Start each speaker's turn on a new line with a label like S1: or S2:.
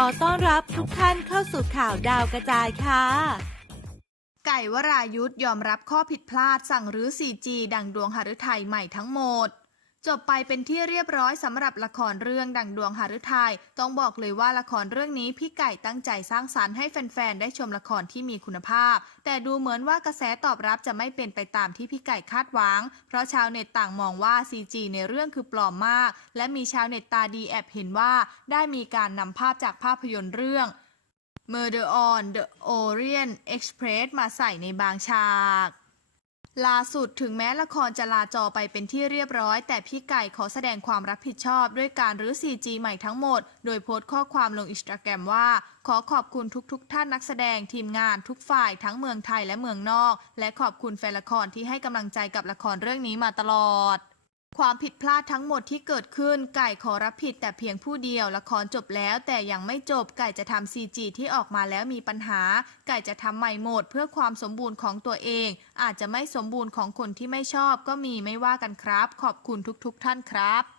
S1: ขอต้อนรับทุกท่านเข้าสู่ข่าวดาวกระจายค่ะ
S2: ไก่วรายุทธยอมรับข้อผิดพลาดสั่งรื้อ 4G ดังดวงหฤทัยใหม่ทั้งหมด จบไปเป็นที่เรียบร้อยสำหรับละครเรื่องดังดวงหฤทัยต้องบอกเลยว่าละครเรื่องนี้พี่ไก่ตั้งใจสร้างสรรค์ให้แฟนๆ ได้ชมละครที่มีคุณภาพ แต่ดูเหมือนว่ากระแสตอบรับจะไม่เป็นไปตามที่พี่ไก่คาดหวัง เพราะชาวเน็ตต่างมองว่า CG ในเรื่องคือปลอมมาก และมีชาวเน็ตตาดีแอบเห็นว่า ได้มีการนำภาพจากภาพยนตร์เรื่อง Murder on the Orient Express มาใส่ในบางฉาก ล่าสุดถึงแม้ละครจะลาจอไปเป็นที่เรียบร้อย แต่พี่ไก่ขอแสดงความรับผิดชอบ ด้วยการรื้อ 4G ใหม่ทั้งหมด โดยโพสต์ข้อความลงอินสตาแกรมว่า ขอขอบคุณทุกๆทท่านนักแสดงทีมงานทุกฝ่ายทั้งเมืองไทยและเมืองนอก และขอบคุณแฟนละครที่ให้กำลังใจกับละครเรื่องนี้มาตลอด ความผิดพลาดทั้งหมดที่เกิดขึ้น ไก่ขอรับผิดแต่เพียงผู้เดียว ละครจบแล้วแต่ยังไม่จบ ไก่จะทำซีจีที่ออกมาแล้วมีปัญหา ไก่จะทำใหม่หมด เพื่อความสมบูรณ์ของตัวเอง อาจจะไม่สมบูรณ์ของคนที่ไม่ชอบก็มีไม่ว่ากันครับ ขอบคุณทุกๆทท่านครับ